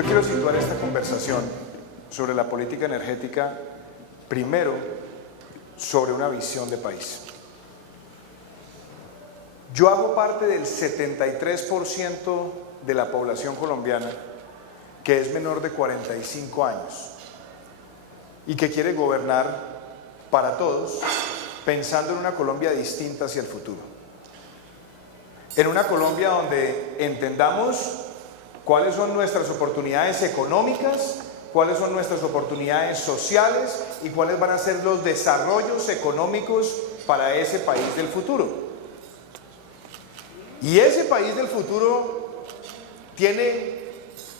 Yo quiero situar esta conversación sobre la política energética primero sobre una visión de país. Yo hago parte del 73% de la población colombiana que es menor de 45 años y que quiere gobernar para todos, pensando en una Colombia distinta hacia el futuro. En una Colombia donde entendamos cuáles son nuestras oportunidades económicas, cuáles son nuestras oportunidades sociales y cuáles van a ser los desarrollos económicos para ese país del futuro. Y ese país del futuro tiene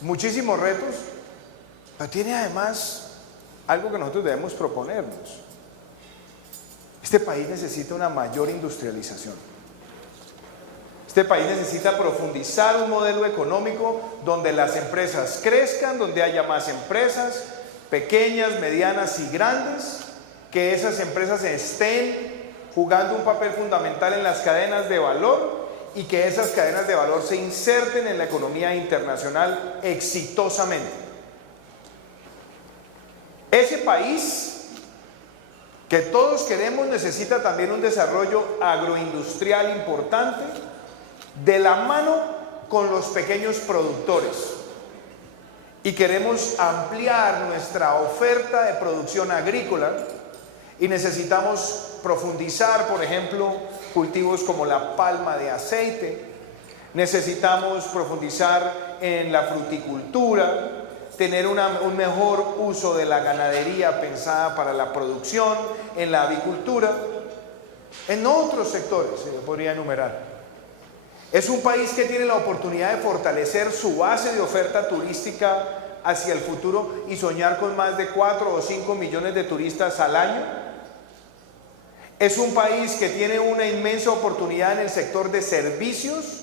muchísimos retos, pero tiene además algo que nosotros debemos proponernos. Este país necesita una mayor industrialización. Este país necesita profundizar un modelo económico donde las empresas crezcan, donde haya más empresas, pequeñas, medianas y grandes, que esas empresas estén jugando un papel fundamental en las cadenas de valor y que esas cadenas de valor se inserten en la economía internacional exitosamente. Ese país que todos queremos necesita también un desarrollo agroindustrial importante de la mano con los pequeños productores. Y queremos ampliar nuestra oferta de producción agrícola y necesitamos profundizar, por ejemplo, cultivos como la palma de aceite. Necesitamos profundizar en la fruticultura, tener un mejor uso de la ganadería pensada para la producción, en la avicultura, en otros sectores, se podría enumerar. Es un país que tiene la oportunidad de fortalecer su base de oferta turística hacia el futuro y soñar con más de 4 o 5 millones de turistas al año. Es un país que tiene una inmensa oportunidad en el sector de servicios.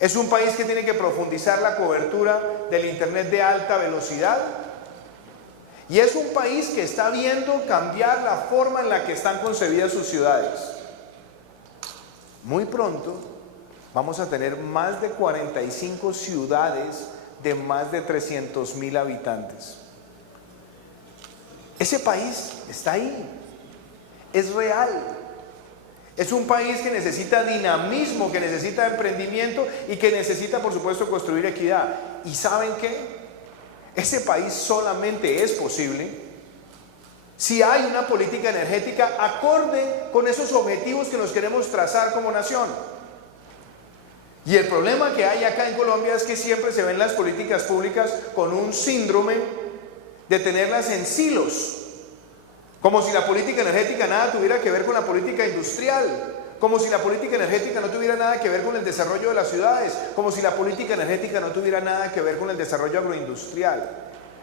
Es un país que tiene que profundizar la cobertura del internet de alta velocidad. Y es un país que está viendo cambiar la forma en la que están concebidas sus ciudades. Muy pronto vamos a tener más de 45 ciudades de más de 300.000 habitantes. Ese país está ahí, es real. Es un país que necesita dinamismo, que necesita emprendimiento y que necesita, por supuesto, construir equidad. ¿Y saben qué? Ese país solamente es posible si hay una política energética acorde con esos objetivos que nos queremos trazar como nación. Y el problema que hay acá en Colombia es que siempre se ven las políticas públicas con un síndrome de tenerlas en silos, como si la política energética nada tuviera que ver con la política industrial, como si la política energética no tuviera nada que ver con el desarrollo de las ciudades, como si la política energética no tuviera nada que ver con el desarrollo agroindustrial.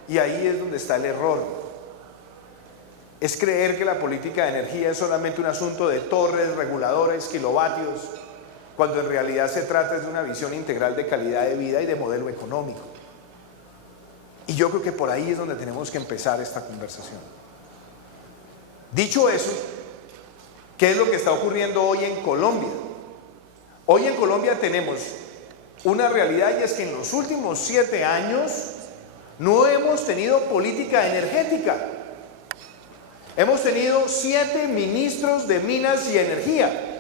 Y ahí es donde está el error. Es creer que la política de energía es solamente un asunto de torres, reguladores, kilovatios, cuando en realidad se trata de una visión integral de calidad de vida y de modelo económico. Y yo creo que por ahí es donde tenemos que empezar esta conversación. Dicho eso, ¿qué es lo que está ocurriendo hoy en Colombia? Hoy en Colombia tenemos una realidad y es que en los últimos 7 años no hemos tenido política energética. Hemos tenido 7 ministros de Minas y Energía.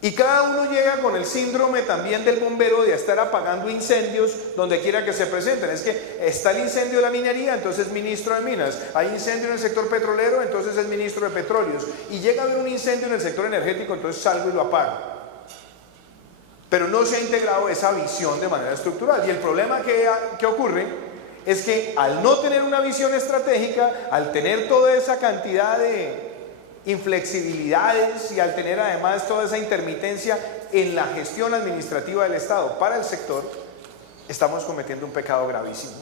Y cada uno llega con el síndrome también del bombero de estar apagando incendios donde quiera que se presenten. Es que está el incendio de la minería, entonces es ministro de minas. Hay incendio en el sector petrolero, entonces es ministro de petróleos. Y llega a haber un incendio en el sector energético, entonces salgo y lo apago. Pero no se ha integrado esa visión de manera estructural. Y el problema que ocurre es que al no tener una visión estratégica, al tener toda esa cantidad de inflexibilidades y al tener además toda esa intermitencia en la gestión administrativa del Estado para el sector, estamos cometiendo un pecado gravísimo.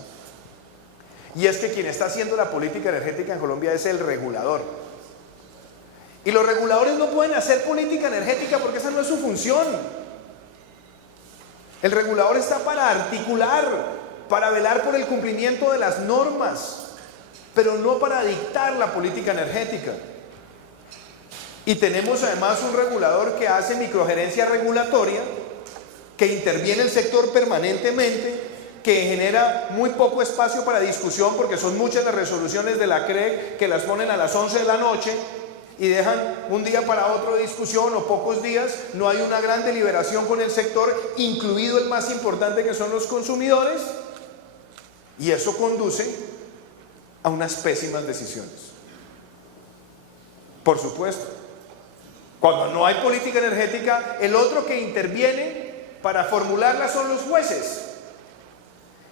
Y es que quien está haciendo la política energética en Colombia es el regulador. Y los reguladores no pueden hacer política energética porque esa no es su función. El regulador está para articular, para velar por el cumplimiento de las normas, pero no para dictar la política energética. Y tenemos además un regulador que hace microgerencia regulatoria, que interviene el sector permanentemente, que genera muy poco espacio para discusión, porque son muchas las resoluciones de la CREG que las ponen a las 11 de la noche y dejan un día para otro de discusión o pocos días. No hay una gran deliberación con el sector, incluido el más importante, que son los consumidores, y eso conduce a unas pésimas decisiones. Por supuesto, cuando no hay política energética, el otro que interviene para formularla son los jueces,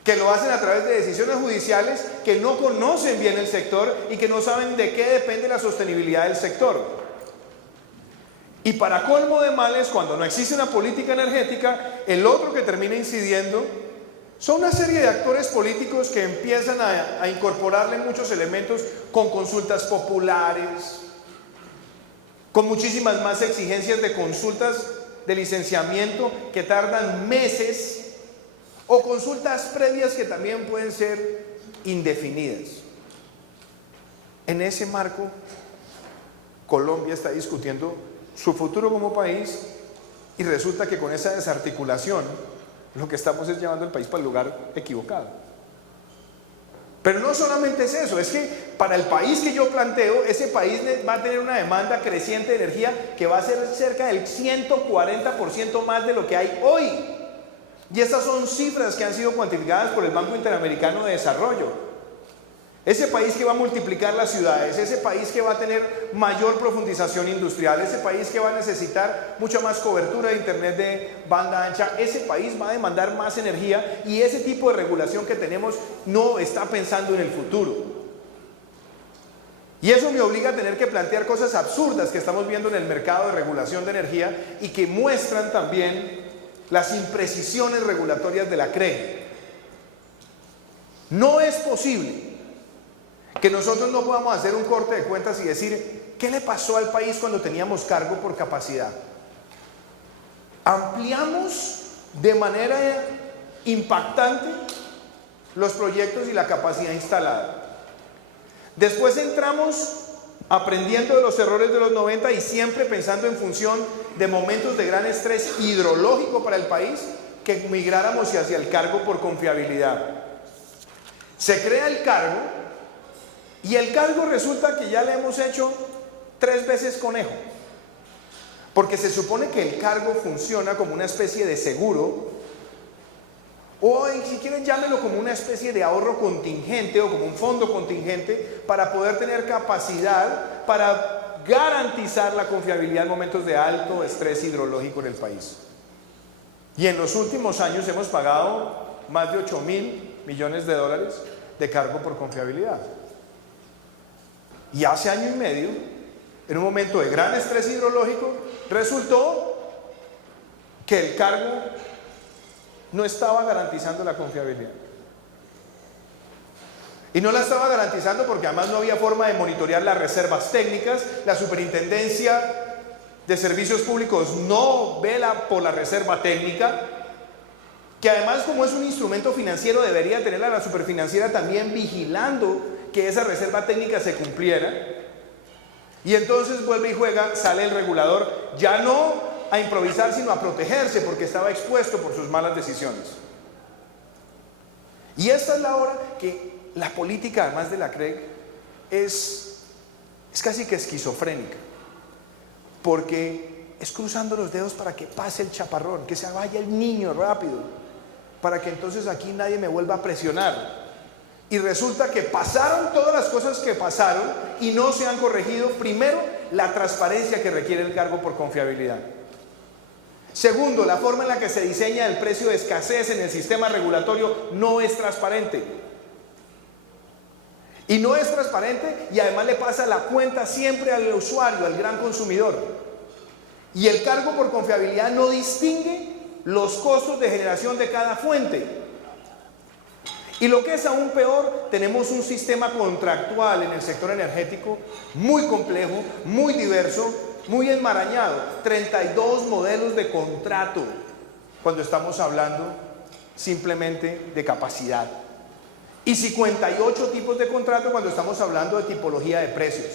que lo hacen a través de decisiones judiciales, que no conocen bien el sector y que no saben de qué depende la sostenibilidad del sector. Y para colmo de males, cuando no existe una política energética, el otro que termina incidiendo son una serie de actores políticos que empiezan a incorporarle muchos elementos, con consultas populares, con muchísimas más exigencias de consultas de licenciamiento que tardan meses, o consultas previas que también pueden ser indefinidas. En ese marco, Colombia está discutiendo su futuro como país, y resulta que con esa desarticulación lo que estamos es llevando el país para el lugar equivocado. Pero no solamente es eso, es que para el país que yo planteo, ese país va a tener una demanda creciente de energía que va a ser cerca del 140% más de lo que hay hoy. Y estas son cifras que han sido cuantificadas por el Banco Interamericano de Desarrollo. Ese país que va a multiplicar las ciudades, ese país que va a tener mayor profundización industrial, ese país que va a necesitar mucha más cobertura de internet de banda ancha, ese país va a demandar más energía, y ese tipo de regulación que tenemos no está pensando en el futuro. Y eso me obliga a tener que plantear cosas absurdas que estamos viendo en el mercado de regulación de energía y que muestran también las imprecisiones regulatorias de la CREG. No es posible que nosotros no podamos hacer un corte de cuentas y decir, ¿qué le pasó al país cuando teníamos cargo por capacidad? Ampliamos de manera impactante los proyectos y la capacidad instalada. Después entramos aprendiendo de los errores de los 90 y siempre pensando en función de momentos de gran estrés hidrológico para el país, que migráramos hacia el cargo por confiabilidad. Se crea el cargo, y el cargo resulta que ya le hemos hecho 3 veces conejo, porque se supone que el cargo funciona como una especie de seguro, o si quieren llámenlo como una especie de ahorro contingente o como un fondo contingente, para poder tener capacidad para garantizar la confiabilidad en momentos de alto estrés hidrológico en el país. Y en los últimos años hemos pagado más de 8.000 millones de dólares de cargo por confiabilidad. Y hace año y medio, en un momento de gran estrés hidrológico, resultó que el cargo no estaba garantizando la confiabilidad. Y no la estaba garantizando porque además no había forma de monitorear las reservas técnicas. La Superintendencia de Servicios Públicos no vela por la reserva técnica, que además, como es un instrumento financiero, debería tener a la Superfinanciera también vigilando que esa reserva técnica se cumpliera. Y entonces vuelve y juega, sale el regulador, ya no a improvisar, sino a protegerse, porque estaba expuesto por sus malas decisiones. Y esta es la hora que la política, además de la CREG, es casi que esquizofrénica, porque es cruzando los dedos para que pase el chaparrón, que se vaya el niño rápido, para que entonces aquí nadie me vuelva a presionar. Y resulta que pasaron todas las cosas que pasaron y no se han corregido. Primero, la transparencia que requiere el cargo por confiabilidad. Segundo, la forma en la que se diseña el precio de escasez en el sistema regulatorio no es transparente. Y no es transparente, y además le pasa la cuenta siempre al usuario, al gran consumidor. Y el cargo por confiabilidad no distingue los costos de generación de cada fuente. Y lo que es aún peor, tenemos un sistema contractual en el sector energético muy complejo, muy diverso, muy enmarañado. 32 modelos de contrato cuando estamos hablando simplemente de capacidad. Y 58 tipos de contrato cuando estamos hablando de tipología de precios.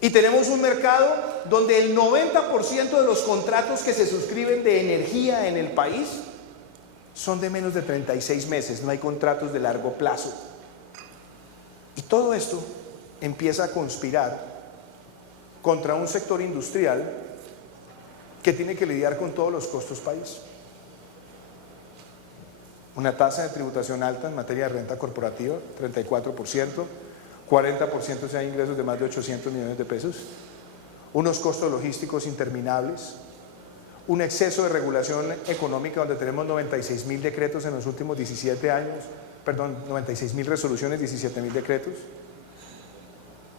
Y tenemos un mercado donde el 90% de los contratos que se suscriben de energía en el país son de menos de 36 meses, no hay contratos de largo plazo. Y todo esto empieza a conspirar contra un sector industrial que tiene que lidiar con todos los costos país. Una tasa de tributación alta en materia de renta corporativa, 34%, 40% sean ingresos de más de 800 millones de pesos, unos costos logísticos interminables, un exceso de regulación económica donde tenemos 96.000 decretos en los últimos 17 años, 96.000 resoluciones, 17.000 decretos.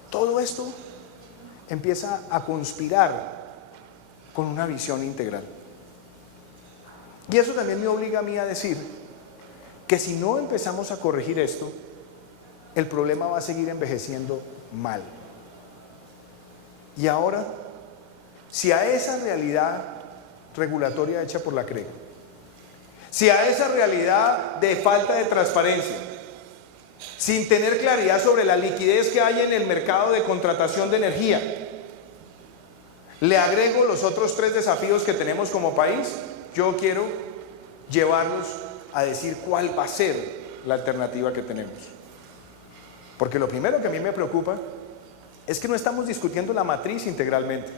Todo esto empieza a conspirar con una visión integral. Y eso también me obliga a mí a decir que si no empezamos a corregir esto, el problema va a seguir envejeciendo mal. Y ahora, si a esa realidad regulatoria hecha por la CREG, si a esa realidad de falta de transparencia, sin tener claridad sobre la liquidez que hay en el mercado de contratación de energía, le agrego los otros 3 desafíos que tenemos como país, yo quiero llevarlos a decir cuál va a ser la alternativa que tenemos. Porque lo primero que a mí me preocupa es que no estamos discutiendo la matriz integralmente.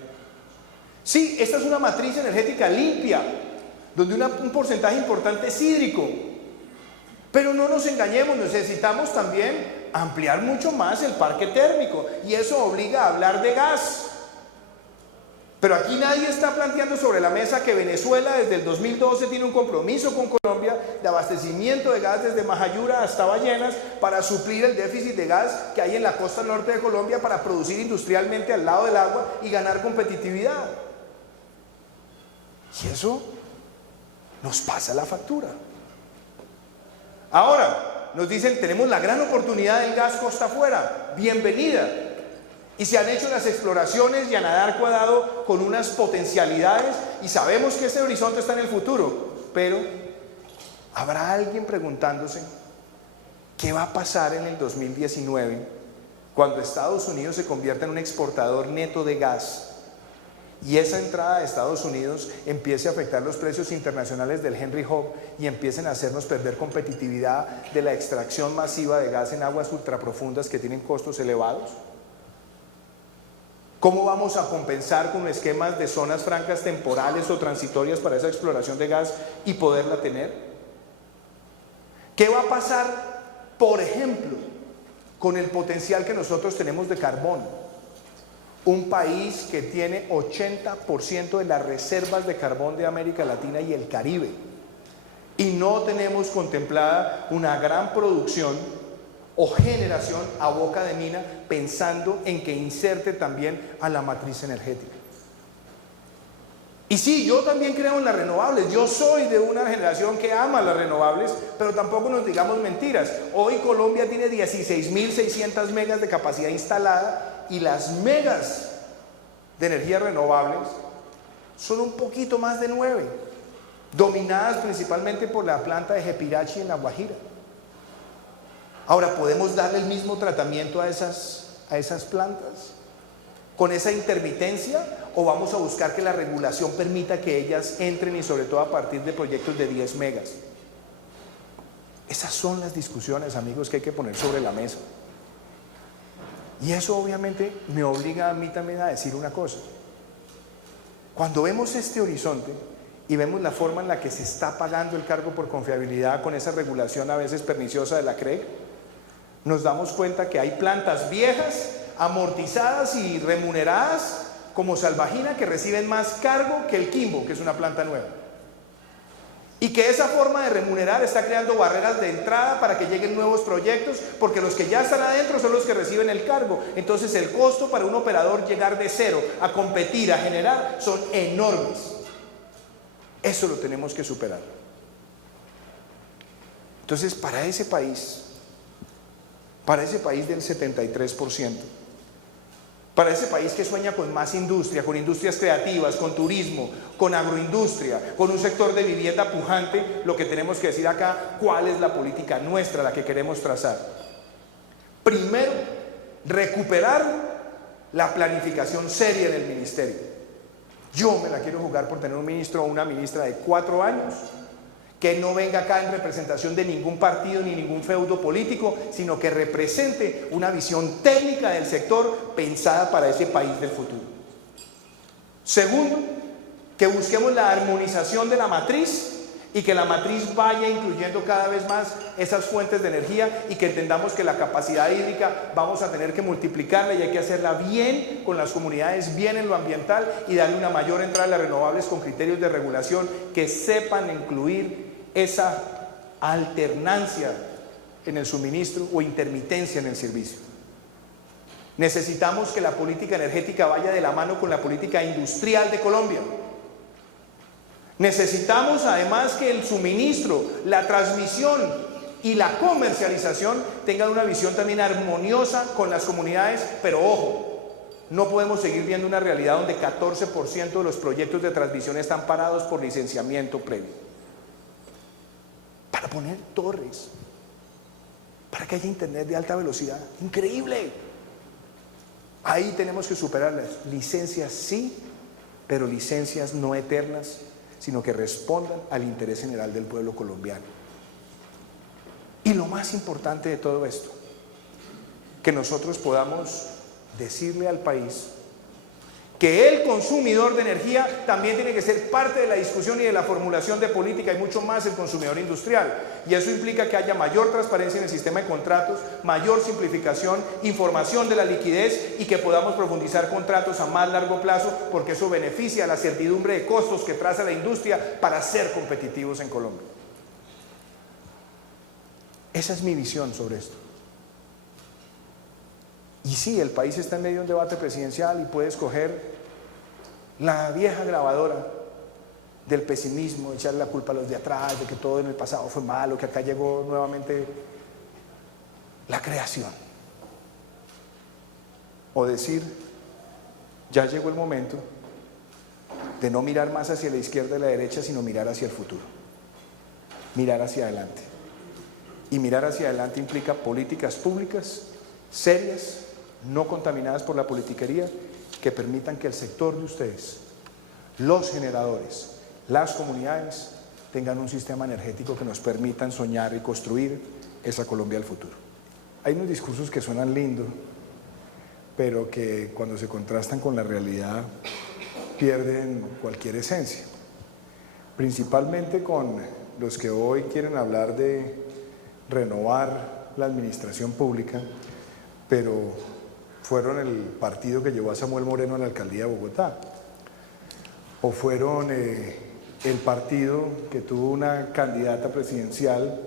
Sí, esta es una matriz energética limpia, donde un porcentaje importante es hídrico. Pero no nos engañemos, necesitamos también ampliar mucho más el parque térmico, y eso obliga a hablar de gas. Pero aquí nadie está planteando sobre la mesa que Venezuela desde el 2012 tiene un compromiso con Colombia de abastecimiento de gas desde Majayura hasta Ballenas para suplir el déficit de gas que hay en la costa norte de Colombia para producir industrialmente al lado del agua y ganar competitividad. Y eso nos pasa la factura. Ahora, nos dicen, tenemos la gran oportunidad del gas costa afuera, bienvenida. Y se han hecho las exploraciones y Anadarko ha dado con unas potencialidades y sabemos que ese horizonte está en el futuro. Pero, ¿habrá alguien preguntándose qué va a pasar en el 2019 cuando Estados Unidos se convierta en un exportador neto de gas? Y esa entrada de Estados Unidos empiece a afectar los precios internacionales del Henry Hub y empiecen a hacernos perder competitividad de la extracción masiva de gas en aguas ultraprofundas que tienen costos elevados. ¿Cómo vamos a compensar con esquemas de zonas francas temporales o transitorias para esa exploración de gas y poderla tener? ¿Qué va a pasar, por ejemplo, con el potencial que nosotros tenemos de carbón? Un país que tiene 80% de las reservas de carbón de América Latina y el Caribe, y no tenemos contemplada una gran producción o generación a boca de mina, pensando en que inserte también a la matriz energética. Y sí, yo también creo en las renovables, yo soy de una generación que ama las renovables, pero tampoco nos digamos mentiras. Hoy Colombia tiene 16.600 megas de capacidad instalada y las megas de energías renovables son un poquito más de 9, dominadas principalmente por la planta de Jepirachi en La Guajira. Ahora, ¿podemos darle el mismo tratamiento a esas plantas con esa intermitencia, o vamos a buscar que la regulación permita que ellas entren, y sobre todo a partir de proyectos de 10 megas? Esas son las discusiones, amigos, que hay que poner sobre la mesa. Y eso obviamente me obliga a mí también a decir una cosa. Cuando vemos este horizonte y vemos la forma en la que se está pagando el cargo por confiabilidad con esa regulación a veces perniciosa de la CREG, nos damos cuenta que hay plantas viejas, amortizadas y remuneradas como Salvajina, que reciben más cargo que el Quimbo, que es una planta nueva. Y que esa forma de remunerar está creando barreras de entrada para que lleguen nuevos proyectos, porque los que ya están adentro son los que reciben el cargo. Entonces el costo para un operador llegar de cero a competir, a generar, son enormes. Eso lo tenemos que superar. Entonces, para ese país del 73%, para ese país que sueña con más industria, con industrias creativas, con turismo, con agroindustria, con un sector de vivienda pujante, lo que tenemos que decir acá, ¿cuál es la política nuestra, la que queremos trazar? Primero, recuperar la planificación seria del ministerio. Yo me la quiero jugar por tener un ministro o una ministra de 4 años que no venga acá en representación de ningún partido ni ningún feudo político, sino que represente una visión técnica del sector pensada para ese país del futuro. Segundo, que busquemos la armonización de la matriz y que la matriz vaya incluyendo cada vez más esas fuentes de energía y que entendamos que la capacidad hídrica vamos a tener que multiplicarla y hay que hacerla bien con las comunidades, bien en lo ambiental y darle una mayor entrada a las renovables con criterios de regulación que sepan incluir esa alternancia en el suministro o intermitencia en el servicio. Necesitamos que la política energética vaya de la mano con la política industrial de Colombia. Necesitamos además que el suministro, la transmisión y la comercialización tengan una visión también armoniosa con las comunidades, pero ojo, no podemos seguir viendo una realidad donde 14% de los proyectos de transmisión están parados por licenciamiento previo. Para poner torres, para que haya internet de alta velocidad, increíble. Ahí tenemos que superar las licencias, sí, pero licencias no eternas, sino que respondan al interés general del pueblo colombiano. Y lo más importante de todo esto, que nosotros podamos decirle al país que el consumidor de energía también tiene que ser parte de la discusión y de la formulación de política y mucho más el consumidor industrial. Y eso implica que haya mayor transparencia en el sistema de contratos, mayor simplificación, información de la liquidez y que podamos profundizar contratos a más largo plazo porque eso beneficia a la certidumbre de costos que traza la industria para ser competitivos en Colombia. Esa es mi visión sobre esto. Y sí, el país está en medio de un debate presidencial y puede escoger la vieja grabadora del pesimismo, de echarle la culpa a los de atrás, de que todo en el pasado fue malo, que acá llegó nuevamente la creación. O decir, ya llegó el momento de no mirar más hacia la izquierda y la derecha, sino mirar hacia el futuro, mirar hacia adelante. Y mirar hacia adelante implica políticas públicas serias, no contaminadas por la politiquería, que permitan que el sector de ustedes, los generadores, las comunidades, tengan un sistema energético que nos permitan soñar y construir esa Colombia del futuro. Hay unos discursos que suenan lindos, pero que cuando se contrastan con la realidad pierden cualquier esencia. Principalmente con los que hoy quieren hablar de renovar la administración pública, pero fueron el partido que llevó a Samuel Moreno a la alcaldía de Bogotá, o fueron el partido que tuvo una candidata presidencial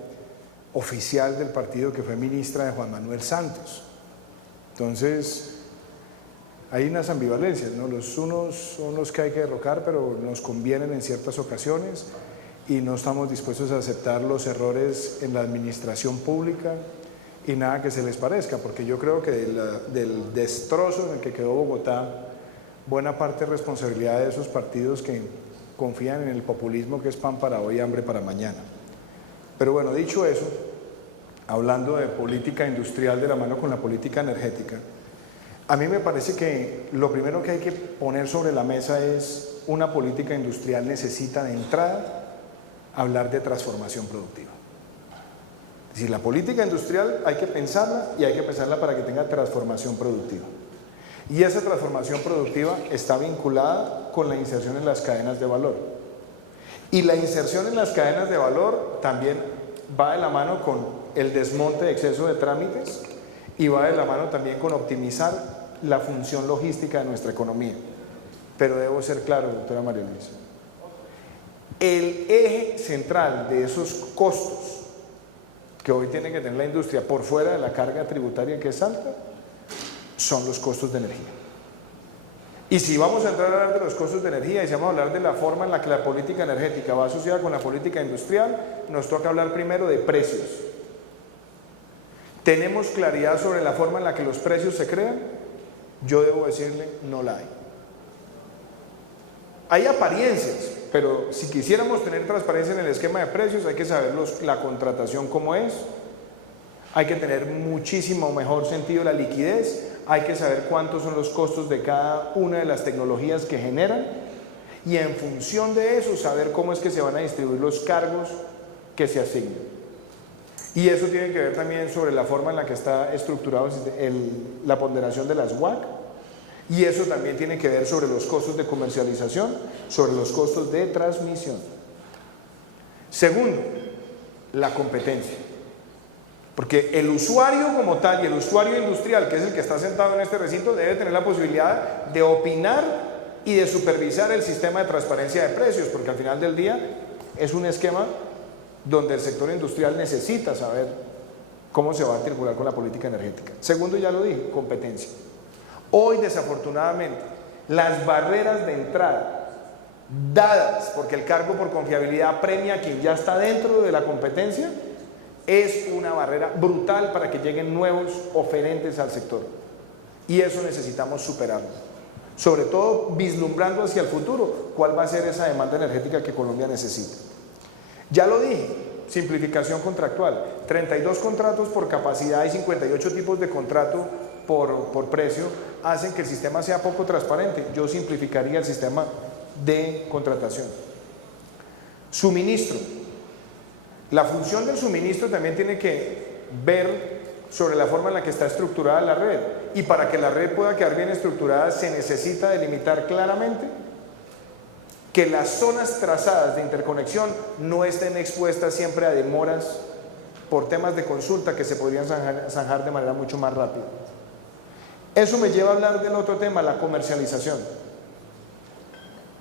oficial del partido que fue ministra de Juan Manuel Santos. Entonces, hay unas ambivalencias, ¿no? Los unos son los que hay que derrocar, pero nos convienen en ciertas ocasiones y no estamos dispuestos a aceptar los errores en la administración pública y nada que se les parezca, porque yo creo que del destrozo en el que quedó Bogotá, buena parte es responsabilidad de esos partidos que confían en el populismo, que es pan para hoy, hambre para mañana. Pero bueno, dicho eso, hablando de política industrial de la mano con la política energética, a mí me parece que lo primero que hay que poner sobre la mesa es una política industrial necesita de entrada hablar de transformación productiva. Es decir, la política industrial hay que pensarla y hay que pensarla para que tenga transformación productiva. Y esa transformación productiva está vinculada con la inserción en las cadenas de valor. Y la inserción en las cadenas de valor también va de la mano con el desmonte de exceso de trámites y va de la mano también con optimizar la función logística de nuestra economía. Pero debo ser claro, doctora María Luisa, el eje central de esos costos que hoy tiene que tener la industria por fuera de la carga tributaria que es alta, son los costos de energía. Y si vamos a entrar a hablar de los costos de energía y si vamos a hablar de la forma en la que la política energética va asociada con la política industrial, nos toca hablar primero de precios. ¿Tenemos claridad sobre la forma en la que los precios se crean? Yo debo decirle, no la hay. Hay apariencias, pero si quisiéramos tener transparencia en el esquema de precios, hay que saber la contratación cómo es, hay que tener muchísimo mejor sentido la liquidez, hay que saber cuántos son los costos de cada una de las tecnologías que generan y en función de eso saber cómo es que se van a distribuir los cargos que se asigne. Y eso tiene que ver también sobre la forma en la que está estructurado la ponderación de las WACC, y eso también tiene que ver sobre los costos de comercialización, sobre los costos de transmisión. Segundo, la competencia. Porque el usuario como tal y el usuario industrial, que es el que está sentado en este recinto, debe tener la posibilidad de opinar y de supervisar el sistema de transparencia de precios, porque al final del día es un esquema donde el sector industrial necesita saber cómo se va a articular con la política energética. Segundo, ya lo dije, competencia. Hoy, desafortunadamente, las barreras de entrada dadas, porque el cargo por confiabilidad premia a quien ya está dentro de la competencia, es una barrera brutal para que lleguen nuevos oferentes al sector. Y eso necesitamos superarlo. Sobre todo vislumbrando hacia el futuro cuál va a ser esa demanda energética que Colombia necesita. Ya lo dije, simplificación contractual. 32 contratos por capacidad y 58 tipos de contrato por precio hacen que el sistema sea poco transparente. Yo simplificaría el sistema de contratación. Suministro. La función del suministro también tiene que ver sobre la forma en la que está estructurada la red, y para que la red pueda quedar bien estructurada se necesita delimitar claramente que las zonas trazadas de interconexión no estén expuestas siempre a demoras por temas de consulta que se podrían zanjar de manera mucho más rápida. Eso me lleva a hablar del otro tema, la comercialización.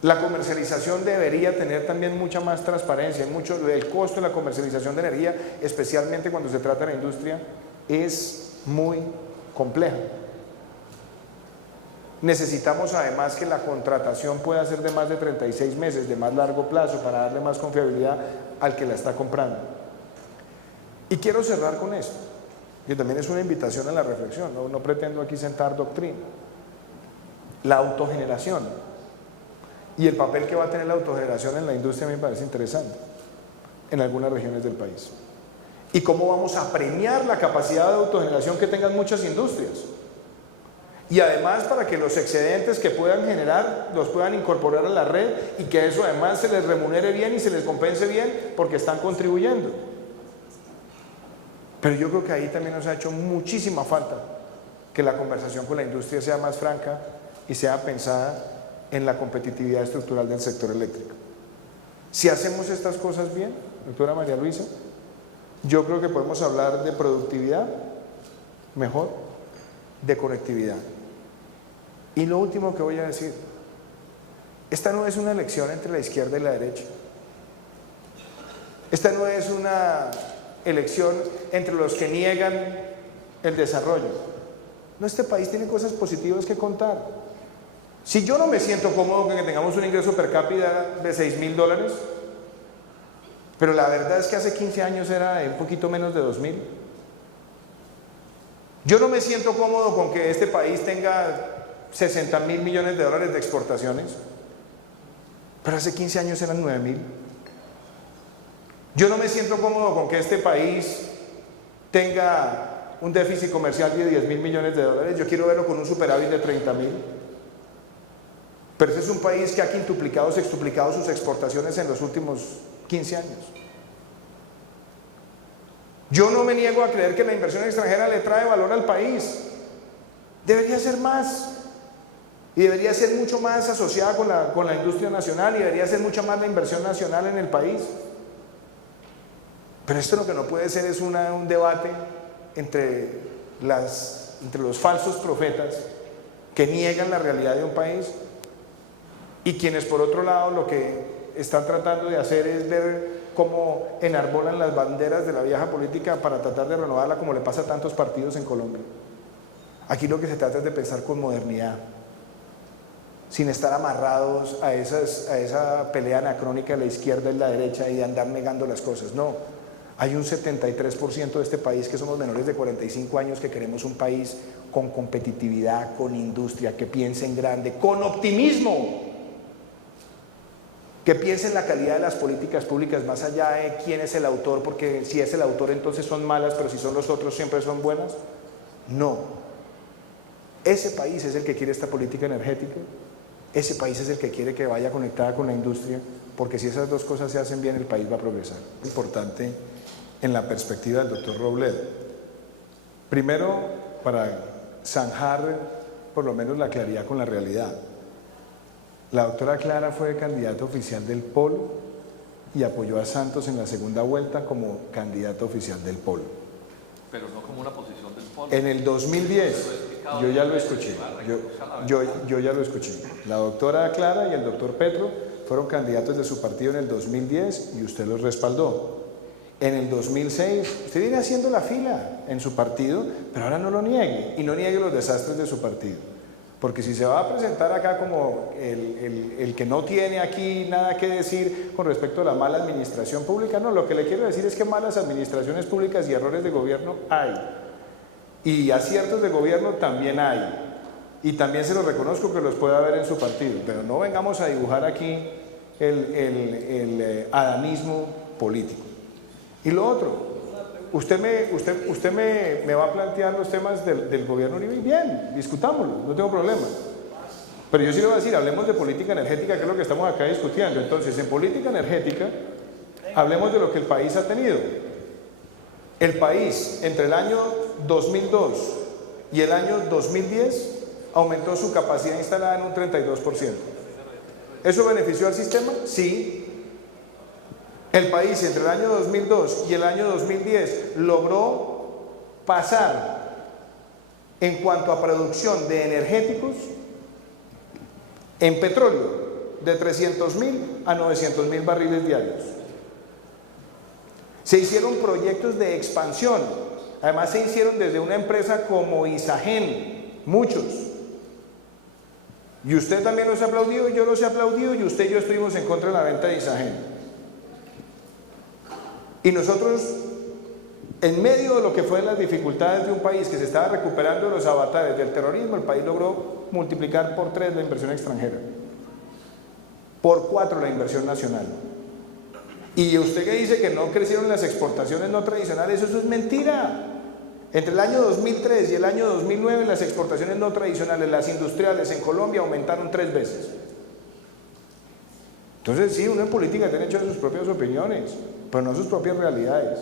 La comercialización debería tener también mucha más transparencia. El costo de la comercialización de energía, especialmente cuando se trata de la industria, es muy compleja. Necesitamos además que la contratación pueda ser de más de 36 meses, de más largo plazo, para darle más confiabilidad al que la está comprando. Y quiero cerrar con esto, que también es una invitación a la reflexión, no pretendo aquí sentar doctrina. La autogeneración y el papel que va a tener la autogeneración en la industria me parece interesante en algunas regiones del país. Y cómo vamos a premiar la capacidad de autogeneración que tengan muchas industrias. Y además para que los excedentes que puedan generar los puedan incorporar a la red, y que eso además se les remunere bien y se les compense bien porque están contribuyendo. Pero yo creo que ahí también nos ha hecho muchísima falta que la conversación con la industria sea más franca y sea pensada en la competitividad estructural del sector eléctrico. Si hacemos estas cosas bien, doctora María Luisa, yo creo que podemos hablar de productividad mejor, de conectividad. Y lo último que voy a decir, esta no es una elección entre la izquierda y la derecha. Esta no es una elección entre los que niegan el desarrollo. No, este país tiene cosas positivas que contar. Si yo no me siento cómodo con que tengamos un ingreso per cápita de $6.000, pero la verdad es que hace 15 años era de un poquito menos de 2.000. Yo no me siento cómodo con que este país tenga $60.000 millones de exportaciones, pero hace 15 años eran 9.000. Yo no me siento cómodo con que este país tenga un déficit comercial de $10.000 millones, yo quiero verlo con un superávit de 30.000. Pero ese es un país que ha quintuplicado, sextuplicado sus exportaciones en los últimos 15 años. Yo no me niego a creer que la inversión extranjera le trae valor al país. Debería ser más. Y debería ser mucho más asociada con la industria nacional, y debería ser mucha más la inversión nacional en el país. Pero esto lo que no puede ser es un debate entre los falsos profetas que niegan la realidad de un país, y quienes por otro lado lo que están tratando de hacer es ver cómo enarbolan las banderas de la vieja política para tratar de renovarla, como le pasa a tantos partidos en Colombia. Aquí lo que se trata es de pensar con modernidad, sin estar amarrados a esa pelea anacrónica de la izquierda y la derecha y de andar negando las cosas. No, hay un 73% de este país que somos menores de 45 años que queremos un país con competitividad, con industria, que piense en grande, con optimismo, que piense en la calidad de las políticas públicas más allá de quién es el autor, porque si es el autor entonces son malas, pero si son los otros siempre son buenas. No, ese país es el que quiere esta política energética, ese país es el que quiere que vaya conectada con la industria, porque si esas dos cosas se hacen bien, el país va a progresar. Importante en la perspectiva del doctor Robledo. Primero, para zanjar por lo menos la claridad con la realidad. La doctora Clara fue candidata oficial del Polo y apoyó a Santos en la segunda vuelta como candidata oficial del Polo. Pero no como una posición del Polo. En el 2010, yo ya lo escuché, yo ya lo escuché. La doctora Clara y el doctor Petro fueron candidatos de su partido en el 2010 y usted los respaldó. En el 2006, usted viene haciendo la fila en su partido, pero ahora no lo niegue, y no niegue los desastres de su partido. Porque si se va a presentar acá como el que no tiene aquí nada que decir con respecto a la mala administración pública, no, lo que le quiero decir es que malas administraciones públicas y errores de gobierno hay. Y aciertos de gobierno también hay. Y también se los reconozco que los puede haber en su partido, pero no vengamos a dibujar aquí el adanismo político. Y lo otro, usted me va a plantear los temas del gobierno Uribe, bien, discutámoslo, no tengo problema. Pero yo sí le voy a decir, hablemos de política energética, que es lo que estamos acá discutiendo. Entonces, en política energética, hablemos de lo que el país ha tenido. El país, entre el año 2002 y el año 2010, aumentó su capacidad instalada en un 32%. ¿Eso benefició al sistema? Sí. El país entre el año 2002 y el año 2010 logró pasar en cuanto a producción de energéticos en petróleo de 300.000 a 900.000 barriles diarios. Se hicieron proyectos de expansión, además se hicieron desde una empresa como Isagen, muchos. Y usted también los ha aplaudido, y yo los he aplaudido, y usted y yo estuvimos en contra de la venta de Isagen. Y nosotros, en medio de lo que fue las dificultades de un país que se estaba recuperando de los avatares del terrorismo, el país logró multiplicar por 3 la inversión extranjera, por 4 la inversión nacional. Y usted que dice que no crecieron las exportaciones no tradicionales, eso es mentira. Entre el año 2003 y el año 2009, las exportaciones no tradicionales, las industriales en Colombia, aumentaron 3 veces. Entonces sí, uno en política tiene hecho sus propias opiniones, pero no sus propias realidades.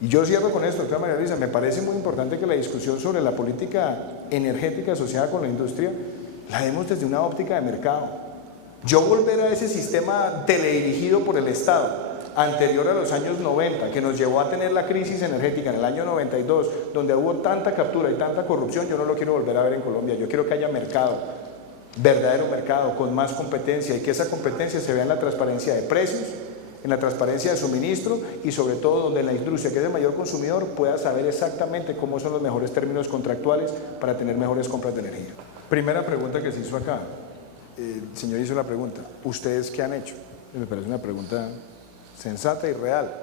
Y yo cierro con esto, doctora María Luisa, me parece muy importante que la discusión sobre la política energética asociada con la industria la demos desde una óptica de mercado. Yo volver a ese sistema teledirigido por el Estado, anterior a los años 90, que nos llevó a tener la crisis energética en el año 92, donde hubo tanta captura y tanta corrupción, yo no lo quiero volver a ver en Colombia. Yo quiero que haya mercado, verdadero mercado, con más competencia, y que esa competencia se vea en la transparencia de precios, en la transparencia de suministro, y sobre todo donde la industria, que es el mayor consumidor, pueda saber exactamente cómo son los mejores términos contractuales para tener mejores compras de energía. Primera pregunta que se hizo acá. El señor hizo la pregunta, ¿ustedes qué han hecho? Me parece una pregunta sensata y real.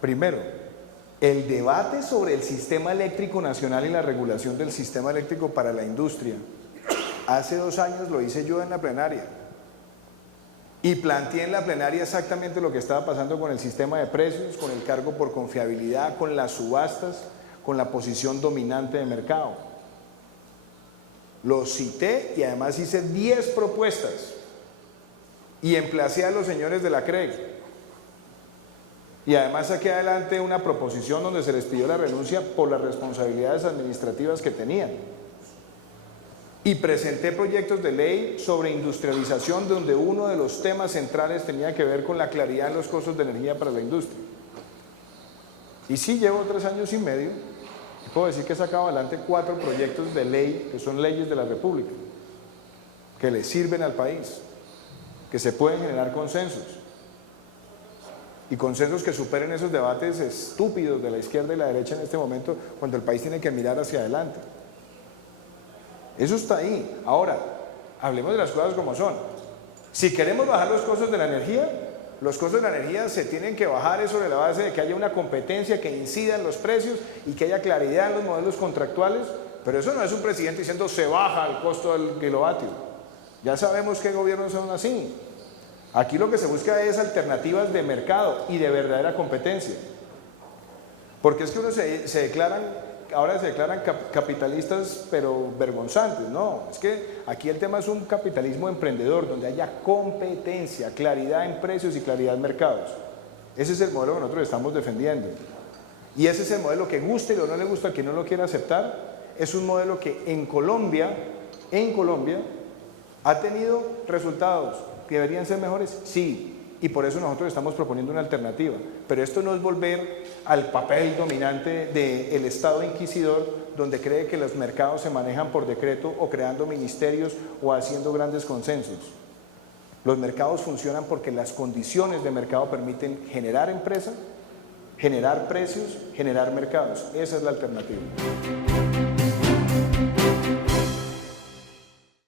Primero, el debate sobre el sistema eléctrico nacional y la regulación del sistema eléctrico para la industria, hace 2 años lo hice yo en la plenaria. Y planteé en la plenaria exactamente lo que estaba pasando con el sistema de precios, con el cargo por confiabilidad, con las subastas, con la posición dominante de mercado. Lo cité y además hice 10 propuestas y emplacé a los señores de la CREG. Y además saqué adelante una proposición donde se les pidió la renuncia por las responsabilidades administrativas que tenían. Y presenté proyectos de ley sobre industrialización, donde uno de los temas centrales tenía que ver con la claridad en los costos de energía para la industria. Y sí, llevo 3 años y medio, y puedo decir que he sacado adelante 4 proyectos de ley, que son leyes de la República, que le sirven al país, que se pueden generar consensos, y consensos que superen esos debates estúpidos de la izquierda y la derecha en este momento, cuando el país tiene que mirar hacia adelante. Eso está ahí. Ahora, hablemos de las cosas como son. Si queremos bajar los costos de la energía, los costos de la energía se tienen que bajar sobre la base de que haya una competencia que incida en los precios y que haya claridad en los modelos contractuales, pero eso no es un presidente diciendo se baja el costo del kilovatio. Ya sabemos qué gobiernos son así. Aquí lo que se busca es alternativas de mercado y de verdadera competencia. Porque es que uno se declaran ahora se declaran capitalistas, pero vergonzantes. No, es que aquí el tema es un capitalismo emprendedor, donde haya competencia, claridad en precios y claridad en mercados. Ese es el modelo que nosotros estamos defendiendo. Y ese es el modelo que guste o no le gusta a quien no lo quiera aceptar. Es un modelo que en Colombia, ha tenido resultados que deberían ser mejores, sí. Y por eso nosotros estamos proponiendo una alternativa. Pero esto no es volver al papel dominante del Estado inquisidor, donde cree que los mercados se manejan por decreto o creando ministerios o haciendo grandes consensos. Los mercados funcionan porque las condiciones de mercado permiten generar empresa, generar precios, generar mercados. Esa es la alternativa.